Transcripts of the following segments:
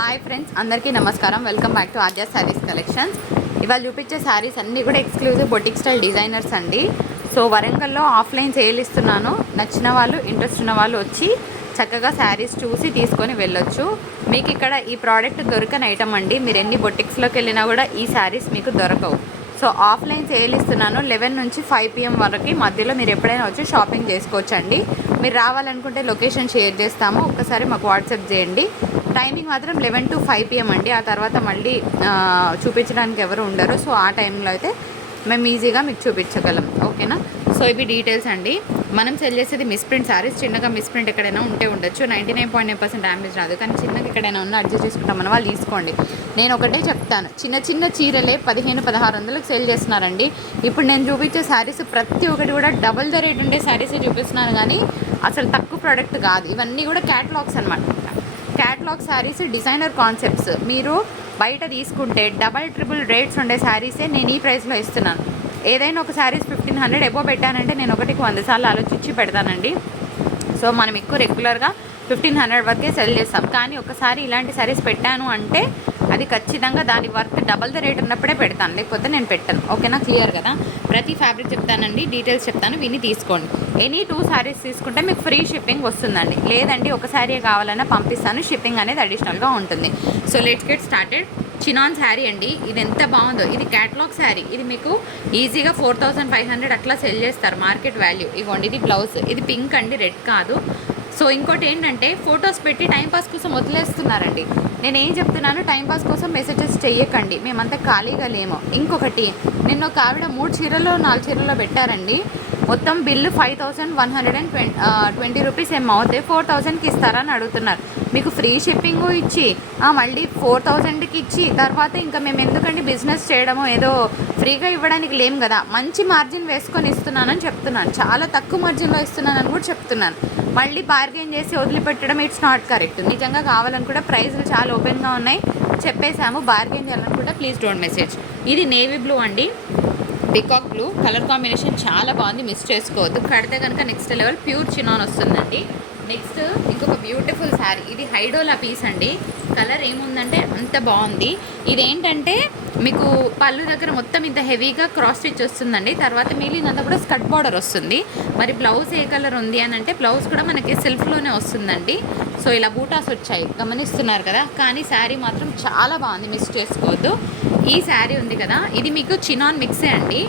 Hi friends, అందరికీ నమస్కారం. Welcome back to Aadya saris collections. ఇవాళ చూపించే శారీస్ అన్నీ కూడా ఎక్స్క్లూజివ్ బొటిక్ స్టైల్ డిజైనర్స్ అండి. సో వరంగల్లో ఆఫ్లైన్ సేల్ ఇస్తున్నాను. నచ్చిన వాళ్ళు, ఇంట్రెస్ట్ ఉన్న వాళ్ళు వచ్చి చక్కగా శారీస్ చూసి తీసుకొని వెళ్ళొచ్చు. మీకు ఇక్కడ ఈ ప్రోడక్ట్ దొరకని ఐటమ్ అండి. మీరు ఎన్ని బొటిక్స్లోకి వెళ్ళినా కూడా ఈ శారీస్ మీకు దొరకవు. సో ఆఫ్లైన్ సేల్ ఇస్తున్నాను. 11 నుంచి 5 PM వరకు మధ్యలో మీరు ఎప్పుడైనా వచ్చి షాపింగ్ చేసుకోవచ్చండి. మీరు రావాలనుకుంటే లొకేషన్ షేర్ చేస్తాము, ఒక్కసారి మాకు వాట్సాప్ చేయండి. టైమింగ్ మాత్రం 11 to 5 PM అండి. ఆ తర్వాత మళ్ళీ చూపించడానికి ఎవరు ఉండరు. సో ఆ టైంలో అయితే మేము ఈజీగా మీకు చూపించగలం, ఓకేనా. సో ఇవి డీటెయిల్స్ అండి. మనం సెల్ చేసేది మిస్ప్రింట్ శారీస్. చిన్నగా మిస్ప్రింట్ ఎక్కడైనా ఉంటే ఉండొచ్చు, 99.9% డ్యామేజ్ రాదు. కానీ చిన్నగా ఎక్కడైనా ఉన్న అడ్జస్ట్ చేసుకుంటామని వాళ్ళు తీసుకోండి. నేను ఒకటే చెప్తాను, చిన్న చిన్న చీరలే 1500-1600లకు సేల్ చేస్తున్నారండి. ఇప్పుడు నేను చూపించే శారీస్ ప్రతి ఒక్కటి కూడా డబుల్ ద రేట్ ఉండే శారీసే చూపిస్తున్నాను, కానీ అసలు తక్కువ ప్రోడక్ట్ కాదు. ఇవన్నీ కూడా క్యాటలాగ్స్ అనమాట. Catalogue saris, designer concepts. మీరు బయట తీసుకుంటే డబల్ ట్రిపుల్ రేట్స్ ఉండే శారీసే నేను ఈ ప్రైస్లో ఇస్తున్నాను. ఏదైనా ఒక శారీస్ 1500 ఎబో పెట్టానంటే నేను ఒకటికి 100 సార్లు ఆలోచించి పెడతానండి. సో మనం ఎక్కువ రెగ్యులర్గా 1500 వరకే సెల్ చేస్తాం. కానీ ఒకసారి ఇలాంటి శారీస్ పెట్టాను అంటే అది ఖచ్చితంగా దాని వర్క్ డబల్ ద రేట్ ఉన్నప్పుడే పెడతాను, లేకపోతే నేను పెట్టాను, ఓకేనా. క్లియర్ కదా. ప్రతి ఫ్యాబ్రిక్ చెప్తానండి, డీటెయిల్స్ చెప్తాను, విని తీసుకోండి. ఎనీ 2 శారీస్ తీసుకుంటే మీకు ఫ్రీ షిప్పింగ్ వస్తుందండి. లేదండి ఒక శారీ కావాలన్నా పంపిస్తాను, షిప్పింగ్ అనేది అడిషనల్గా ఉంటుంది. So let's get started. Chinon sari అండి. ఇది ఎంత బాగుందో. ఇది క్యాటలాగ్ శారీ. ఇది మీకు ఈజీగా 4500 అట్లా సెల్ చేస్తారు మార్కెట్ వాల్యూ. ఇవ్వండి, ఇది బ్లౌజ్. ఇది పింక్ అండి, రెడ్ కాదు. సో ఇంకోటి ఏంటంటే ఫొటోస్ పెట్టి టైంపాస్ కోసం వదిలేస్తున్నారండి. నేను ఏం చెప్తున్నాను, టైంపాస్ కోసం మెసేజెస్ చెయ్యకండి, మేమంతా ఖాళీగా లేము. ఇంకొకటి, నిన్న ఒక ఆవిడ 3 చీరలో 4 చీరలో పెట్టారండి. మొత్తం బిల్లు 5120 రూపీస్ ఏమో అవుతాయి. 4000కి ఇస్తారని అడుగుతున్నారు. మీకు ఫ్రీ షిప్పింగ్ ఇచ్చి మళ్ళీ 4000కి ఇచ్చి తర్వాత ఇంకా మేము ఎందుకండి బిజినెస్ చేయడము, ఏదో ఫ్రీగా ఇవ్వడానికి లేం కదా. మంచి మార్జిన్ వేసుకొని ఇస్తున్నానని చెప్తున్నాను, చాలా తక్కువ మార్జిన్లో ఇస్తున్నానని కూడా చెప్తున్నాను. మళ్ళీ బార్గెన్ చేసి వదిలిపెట్టడం ఇట్స్ నాట్ కరెక్ట్. నిజంగా కావాలనుకుంటే ప్రైస్లు చాలా ఓపెన్గా ఉన్నాయి, చెప్పేసాము. బార్గెన్ చేయాలనుకుంటే ప్లీజ్ డోంట్ మెసేజ్. ఇది నేవీ బ్లూ అండి, పికాక్ బ్లూ కలర్ కాంబినేషన్ చాలా బాగుంది, మిస్ చేసుకోవద్దు. కడితే కనుక నెక్స్ట్ లెవెల్ ప్యూర్ చినాన్ వస్తుందండి. నెక్స్ట్ ఇంకొక బ్యూటిఫుల్ శారీ. ఇది హైడోలా పీస్ అండి. కలర్ ఏముందంటే అంత బాగుంది. ఇదేంటంటే మీకు పళ్ళు దగ్గర మొత్తం ఇంత హెవీగా క్రాస్ స్టిచ్ వస్తుందండి. తర్వాత మిగిలినంతా కూడా స్కర్ట్ బార్డర్ వస్తుంది. మరి బ్లౌజ్ ఏ కలర్ ఉంది అని అంటే బ్లౌజ్ కూడా మనకి సెల్ఫ్లోనే వస్తుందండి. సో ఇలా బూటాస్ వచ్చాయి, గమనిస్తున్నారు కదా. కానీ శారీ మాత్రం చాలా బాగుంది, మిస్ చేసుకోవద్దు. ఈ శారీ ఉంది కదా, ఇది మీకు చినాన్ మిక్సే అండి.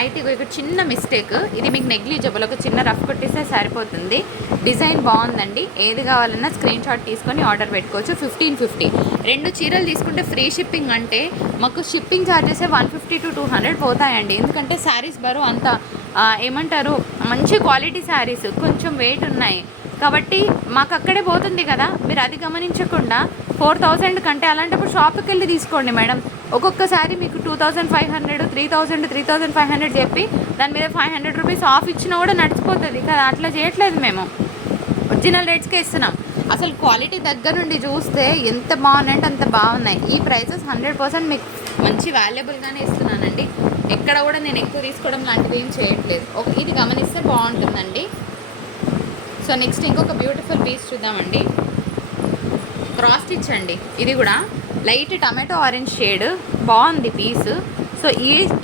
అయితే ఒక చిన్న మిస్టేక్, ఇది మీకు నెగ్లిజిబుల్, ఒక చిన్న రఫ్ కొట్టేస్తే సరిపోతుంది. డిజైన్ బాగుందండి. ఏది కావాలన్నా స్క్రీన్ షాట్ తీసుకొని ఆర్డర్ పెట్టుకోవచ్చు. 1550. 2 చీరలు తీసుకుంటే ఫ్రీ షిప్పింగ్ అంటే మాకు షిప్పింగ్ ఛార్జెసే 150 to 200 పోతాయండి. ఎందుకంటే శారీస్ బరువు అంత ఏమంటారు, మంచి క్వాలిటీ శారీస్ కొంచెం వెయిట్ ఉన్నాయి కాబట్టి మాకు అక్కడే పోతుంది కదా. మీరు అది గమనించకుండా 4000 కంటే అలాంటప్పుడు షాప్కి వెళ్ళి తీసుకోండి మేడం. ఒక్కొక్కసారి మీకు 2500, 3000, 3500 చెప్పి దాని మీద 500 రూపీస్ ఆఫ్ ఇచ్చినా కూడా నడిచిపోతుంది కదా. అట్లా చేయట్లేదు, మేము ఒరిజినల్ రేట్స్కే ఇస్తున్నాం. అసలు క్వాలిటీ దగ్గర నుండి చూస్తే ఎంత బాగున్నాయంటే అంత బాగున్నాయి. ఈ ప్రైసెస్ 100% మీకు మంచి వాల్యుబుల్గానే ఇస్తున్నానండి. ఎక్కడ కూడా నేను ఎక్కువ తీసుకోవడం లాంటివి ఏం చేయట్లేదు. ఇది గమనిస్తే బాగుంటుందండి. సో నెక్స్ట్ ఇంకొక బ్యూటిఫుల్ పీస్ చూద్దామండి. క్రాస్ స్టిచ్ అండి. ఇది కూడా లైట్ టమాటో ఆరెంజ్ షేడ్, బాగుంది పీస్. సో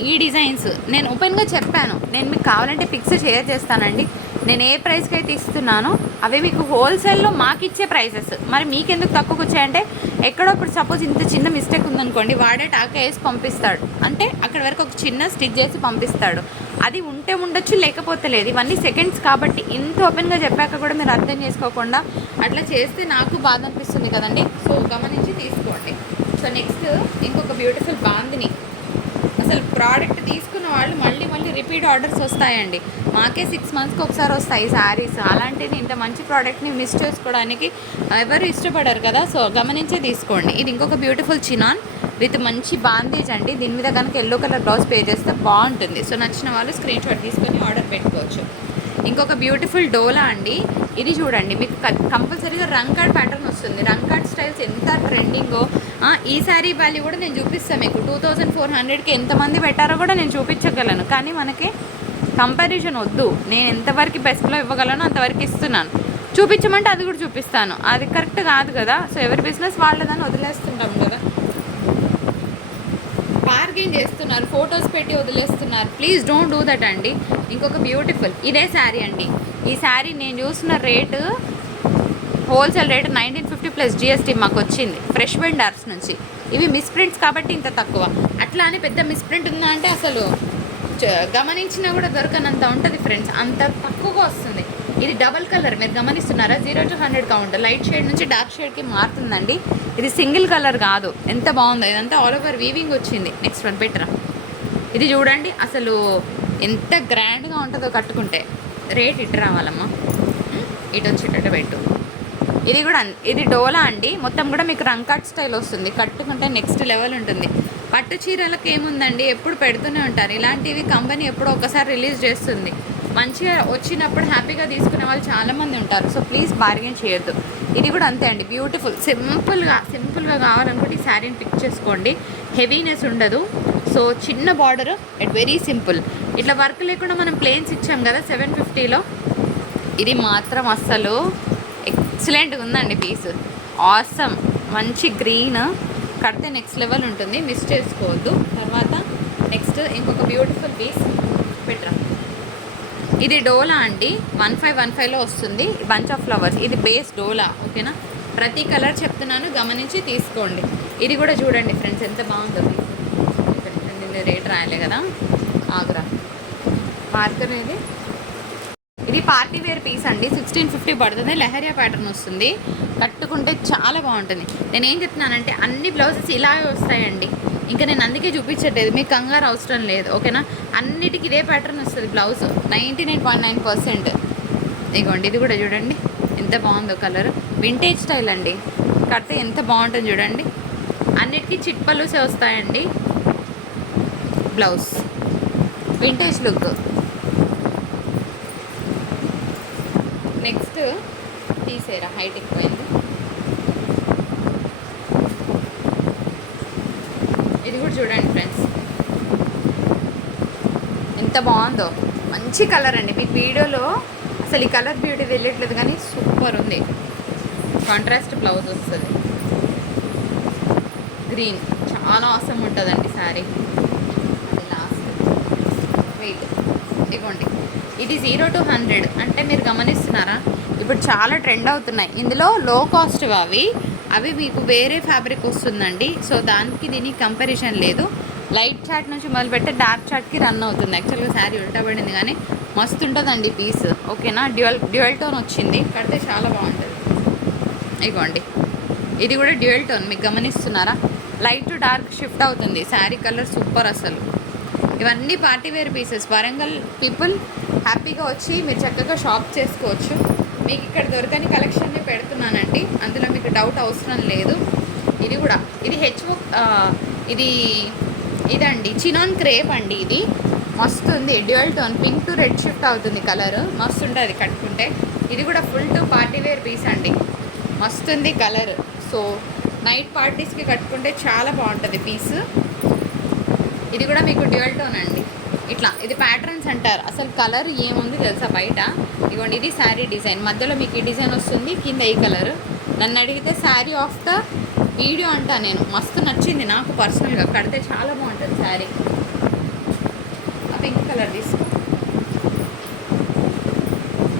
ఈ డిజైన్స్ నేను ఓపెన్గా చెప్పాను, నేను మీకు కావాలంటే పిక్స్ షేర్ చేస్తానండి. నేను ఏ ప్రైస్కి అయితే ఇస్తున్నానో అవి మీకు హోల్సేల్లో మాకు ఇచ్చే ప్రైసెస్. మరి మీకెందుకు తక్కువకి వచ్చాయంటే ఎక్కడో ఇప్పుడు సపోజ్ ఇంత చిన్న మిస్టేక్ ఉందనుకోండి, వాడే టాకా వేసి పంపిస్తాడు, అంటే అక్కడి వరకు ఒక చిన్న స్టిచ్ చేసి పంపిస్తాడు. అది ఉంటే ఉండొచ్చు, లేకపోతే లేదు. ఇవన్నీ సెకండ్స్ కాబట్టి ఇంత ఓపెన్గా చెప్పాక కూడా మీరు అర్థం చేసుకోకుండా అట్లా చేస్తే నాకు బాధ అనిపిస్తుంది కదండి. సో గమనించి తీసుకోండి. సో నెక్స్ట్ ఇంకొక బ్యూటిఫుల్ బాందిని. అసలు ప్రోడక్ట్ తీసుకున్న వాళ్ళు మళ్ళీ రిపీట్ ఆర్డర్స్ వస్తాయండి. మాకే 6 మంత్స్కి ఒకసారి వస్తాయి శారీస్. అలాంటిది ఇంత మంచి ప్రోడక్ట్ని మిస్ చేసుకోవడానికి ఎవరు ఇష్టపడరు కదా. సో గమనించే తీసుకోండి. ఇది ఇంకొక బ్యూటిఫుల్ చినాన్ విత్ మంచి బాందేజ్ అండి. దీని మీద కనుక ఎల్లో కలర్ బ్లౌజ్ పే చేస్తే బాగుంటుంది. సో నచ్చిన వాళ్ళు స్క్రీన్ షాట్ తీసుకొని ఆర్డర్ పెట్టుకోవచ్చు. ఇంకొక బ్యూటిఫుల్ డోలా అండి. ఇది చూడండి, మీకు కంపల్సరీగా రంగ్ కార్డ్ ప్యాటర్న్ వస్తుంది. రంగ్ కార్డ్ స్టైల్స్ ఎంత ట్రెండింగో. ఈ శారీ వాల్యూ కూడా నేను చూపిస్తాను మీకు. 2400కి ఎంతమంది పెట్టారో కూడా నేను చూపించగలను. కానీ మనకి కంపారిజన్ వద్దు, నేను ఎంతవరకు బెస్ట్లో ఇవ్వగలను అంతవరకు ఇస్తున్నాను. చూపించమంటే అది కూడా చూపిస్తాను, అది కరెక్ట్ కాదు కదా. సో ఎవరి బిజినెస్ వాళ్ళదని వదిలేస్తుంటాం కదా. బార్గెన్ చేస్తున్నారు, ఫొటోస్ పెట్టి వదిలేస్తున్నారు. ప్లీజ్ డోంట్ డూ దట్ అండి. ఇంకొక బ్యూటిఫుల్ ఇదే శారీ అండి. ఈ శారీ నేను చూసిన rate wholesale rate 1950 plus GST మాకు వచ్చింది ఫ్రెష్ వెండర్స్ నుంచి. ఇవి మిస్ప్రింట్స్ కాబట్టి ఇంత తక్కువ. అట్లా అని పెద్ద మిస్ప్రింట్ ఉందా అంటే అసలు గమనించినా కూడా దొరకనంత ఉంటుంది ఫ్రెండ్స్, అంత తక్కువగా వస్తుంది. ఇది డబల్ కలర్ మీరు గమనిస్తున్నారా, 0 to 100 కౌంట్. లైట్ షేడ్ నుంచి డార్క్ షేడ్కి మారుతుందండి. ఇది సింగిల్ కలర్ కాదు. ఎంత బాగుందో, ఇదంతా ఆల్ ఓవర్ వీవింగ్ వచ్చింది. నెక్స్ట్ వన్ పెట్టరా. ఇది చూడండి అసలు ఎంత గ్రాండ్గా ఉంటుందో కట్టుకుంటే. రేట్ ఇటు రావాలమ్మా, ఇటు వచ్చేటట్టు పెట్టు. ఇది కూడా ఇది డోలా అండి. మొత్తం కూడా మీకు రంకాట్ స్టైల్ వస్తుంది, కట్టుకుంటే నెక్స్ట్ లెవెల్ ఉంటుంది. పట్టు చీరలకు ఏముందండి, ఎప్పుడు పెడుతూనే ఉంటారు. ఇలాంటివి కంపెనీ ఎప్పుడో ఒకసారి రిలీజ్ చేస్తుంది. మంచిగా వచ్చినప్పుడు హ్యాపీగా తీసుకునే వాళ్ళు చాలామంది ఉంటారు. సో ప్లీజ్ బార్గెన్ చేయొద్దు. ఇది కూడా అంతే అండి, బ్యూటిఫుల్ సింపుల్గా కావాలనుకుంటే ఈ శారీని పిక్ చేసుకోండి. హెవీనెస్ ఉండదు. సో చిన్న బార్డర్ అండ్ వెరీ సింపుల్. ఇట్లా వర్క్ లేకుండా మనం ప్లేన్స్ ఇచ్చాం కదా 750లో. ఇది మాత్రం అస్సలు ఎక్సలెంట్గా ఉందండి పీస్. ఆసమ్, మంచి గ్రీన్, కడితే నెక్స్ట్ లెవెల్ ఉంటుంది, మిస్ చేసుకోవద్దు. తర్వాత నెక్స్ట్ ఇంకొక బ్యూటిఫుల్ పీస్ పెట్టరా. ఇది డోలా అండి, 1515లో వస్తుంది. బంచ్ ఆఫ్ ఫ్లవర్స్, ఇది బేస్ డోలా. ఓకేనా, ప్రతి కలర్ చెప్తున్నాను, గమనించి తీసుకోండి. ఇది కూడా చూడండి ఫ్రెండ్స్ ఎంత బాగుందో పీస్. నేను రేట్ రాయలే కదా, ఆగ్రా మార్కర్. ఇది పార్టీ వేర్ పీస్ అండి, 1650 పడుతుంది. లెహరియా ప్యాటర్న్ వస్తుంది, కట్టుకుంటే చాలా బాగుంటుంది. నేను ఏం చెప్తున్నానంటే అన్ని బ్లౌజెస్ ఇలాగే వస్తాయండి. ఇంకా నేను అందుకే చూపించట్లేదు, మీకు కంగారు అవసరం లేదు. ఓకేనా, అన్నిటికీ ఇదే ప్యాటర్న్ వస్తుంది బ్లౌజ్ 99.9%. ఇదిగోండి, ఇది కూడా చూడండి ఎంత బాగుందో కలర్. వింటేజ్ స్టైల్ అండి, కడితే ఎంత బాగుంటుంది చూడండి. అన్నిటికీ చిట్పల్లుసే వస్తాయండి. Blouse vintage look. నెక్స్ట్ తీసేరా, హైట్ ఎక్కువైంది. ఇది కూడా చూడండి ఫ్రెండ్స్ ఎంత బాగుందో, మంచి కలర్ అండి. మీకు వీడియోలో అసలు ఈ కలర్ బ్యూటీ తెలియట్లేదు కానీ సూపర్ ఉంది. కాంట్రాస్ట్ బ్లౌజ్ వస్తుంది, గ్రీన్, చాలా అవసరం ఉంటుందండి శారీ. అది లాస్ట్ వెయిట్ ఇవ్వండి. ఇది 0 to 100 అంటే మీరు గమనిస్తున్నారా, ఇప్పుడు చాలా ట్రెండ్ అవుతున్నాయి. ఇందులో లో కాస్ట్ అవి మీకు వేరే ఫ్యాబ్రిక్ వస్తుందండి. సో దానికి దీనికి కంపారిజన్ లేదు. లైట్ చాట్ నుంచి మొదలుపెట్టి డార్క్ చాట్కి రన్ అవుతుంది. యాక్చువల్గా శారీ ఉల్టబడింది కానీ మస్తు ఉంటుందండి పీస్. ఓకేనా, డ్యూయల్ టోన్ వచ్చింది, కడితే చాలా బాగుంటుంది. ఇగోండి, ఇది కూడా డ్యూయల్ టోన్, మీకు గమనిస్తున్నారా, లైట్ టు డార్క్ షిఫ్ట్ అవుతుంది. శారీ కలర్ సూపర్ అసలు. ఇవన్నీ party wear pieces. Warangal people హ్యాపీగా వచ్చి మీరు చక్కగా షాప్ చేసుకోవచ్చు. మీకు ఇక్కడ దొరకని కలెక్షన్ని పెడుతున్నానండి, అందులో మీకు డౌట్ అవసరం లేదు. ఇది కూడా ఇది ఇదండి చినాన్ క్రేప్ అండి. ఇది మస్తు ఉంది, dual tone, pink to red shift అవుతుంది కలర్, మస్తు ఉంటుంది కట్టుకుంటే. ఇది కూడా full to party wear piece అండి, మస్తుంది కలర్. సో నైట్ పార్టీస్కి కట్టుకుంటే చాలా బాగుంటుంది పీస్. ఇది కూడా మీకు డ్యూయల్ టోన్ అండి. ఇట్లా ఇది ప్యాటర్న్స్ అంటారు, అసలు కలర్ ఏముంది తెలుసా బయట. ఇదిగోండి, ఇది శారీ డిజైన్, మధ్యలో మీకు ఈ డిజైన్ వస్తుంది, కింద ఈ కలర్. నన్ను అడిగితే శారీ ఆఫ్ ద వీడియో అంటా నేను. మస్తు నచ్చింది నాకు పర్సనల్గా, కడితే చాలా బాగుంటుంది శారీ. ఆ పింక్ కలర్ తీసుకో.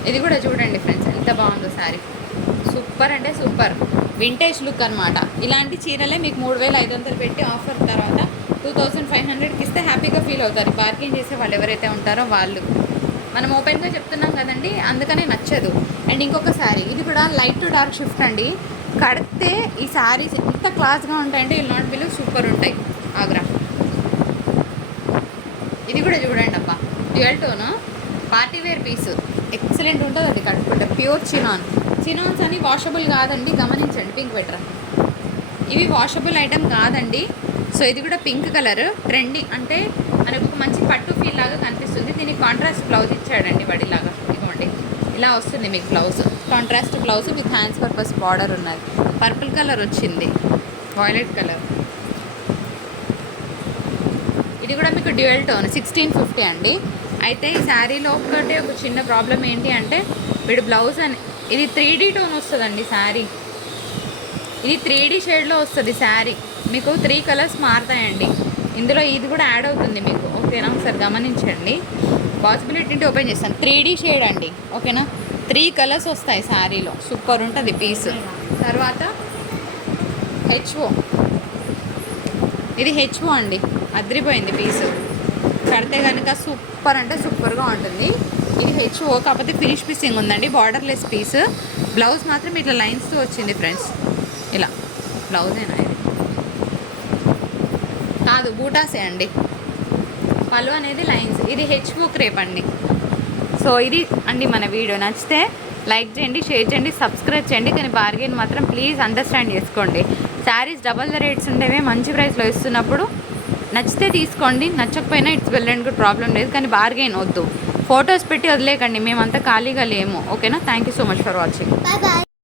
ఇది కూడా చూడండి ఫ్రెండ్స్ ఎంత బాగుందో శారీ, సూపర్ అంటే సూపర్. వింటేజ్ లుక్ అనమాట. ఇలాంటి చీరలే మీకు 3500 పెట్టి ఆఫర్ తర్వాత 2500కి ఇస్తే హ్యాపీగా ఫీల్ అవుతారు. బార్గెన్ చేసే వాళ్ళు ఎవరైతే ఉంటారో వాళ్ళు. మనం ఓపెన్గా చెప్తున్నాం కదండి, అందుకనే నచ్చదు. అండ్ ఇంకొక శారీ, ఇది కూడా లైట్ టు డార్క్ షిఫ్ట్ అండి. కడితే ఈ శారీస్ ఎంత క్లాస్గా ఉంటాయంటే ఇల్ నాట్ బిలో సూపర్ ఉంటాయి. ఆగ్రా, ఇది కూడా చూడండి అబ్బా, dual tone party wear piece, excellent ఉంటుంది అది కట్టుకుంటే. ప్యూర్ చినాన్స్ అని వాషబుల్ కాదండి, గమనించండి. పింక్ బెటర్, ఇవి వాషబుల్ ఐటమ్ కాదండి. సో ఇది కూడా పింక్ కలర్, ట్రెండింగ్ అంటే మనకు ఒక మంచి పట్టు ఫీల్ లాగా కనిపిస్తుంది. దీనికి కాంట్రాస్ట్ బ్లౌజ్ ఇచ్చాడండి వాడిలాగా. ఇదిగోండి, ఇలా వస్తుంది మీకు blouse, contrast blouse with hands purpose border ఉన్నది. పర్పుల్ కలర్ వచ్చింది, వాయిలెట్ కలర్. ఇది కూడా మీకు డ్యూయల్ టోన్ 1650 అండి. అయితే ఈ శారీలో ఒకటి ఒక చిన్న ప్రాబ్లం ఏంటి అంటే వీడు బ్లౌజ్ అని ఇది 3D టోన్ వస్తుందండి శారీ. ఇది 3D షేడ్లో వస్తుంది శారీ. మీకు 3 కలర్స్ మారుతాయండి. ఇందులో ఇది కూడా యాడ్ అవుతుంది మీకు, ఓకేనా? ఒకసారి గమనించండి. పాసిబిలిటీ ఉంటే ఓపెన్ చేస్తాను. 3D షేడ్ అండి, ఓకేనా? 3 కలర్స్ వస్తాయి శారీలో. సూపర్ ఉంటుంది పీస్. తర్వాత హెచ్ఓ, ఇది హెచ్ఓ అండి, అదిరిపోయింది పీసు. కడితే కనుక సూపర్ అంటే సూపర్గా ఉంటుంది. ఇది హెచ్ఓ, కాకపోతే ఫినిష్ పీసింగ్ ఉందండి, బార్డర్లెస్ పీస్. బ్లౌజ్ మాత్రం ఇట్లా లైన్స్తో వచ్చింది ఫ్రెండ్స్. ఇలా బ్లౌజేనా ఇది? కాదు, బూటాసే అండి. పళ్ళు అనేది లైన్స్. ఇది హెచ్ఓ క్రేప్ అండి. సో ఇది అండి మన వీడియో. నచ్చితే లైక్ చేయండి, షేర్ చేయండి, సబ్స్క్రైబ్ చేయండి. కానీ బార్గెన్ మాత్రం ప్లీజ్ అండర్స్టాండ్ చేసుకోండి. శారీస్ డబల్ ద రేట్స్ ఉండేవి మంచి ప్రైస్లో ఇస్తున్నప్పుడు నచ్చితే తీసుకోండి, నచ్చకపోయినా it's well and good, problem లేదు. కానీ బార్గెన్ వద్దు, ఫొటోస్ పెట్టి వదిలేకండి, మేమంతా ఖాళీగా లేము, ఓకేనా? Thank you so much for watching. Bye bye.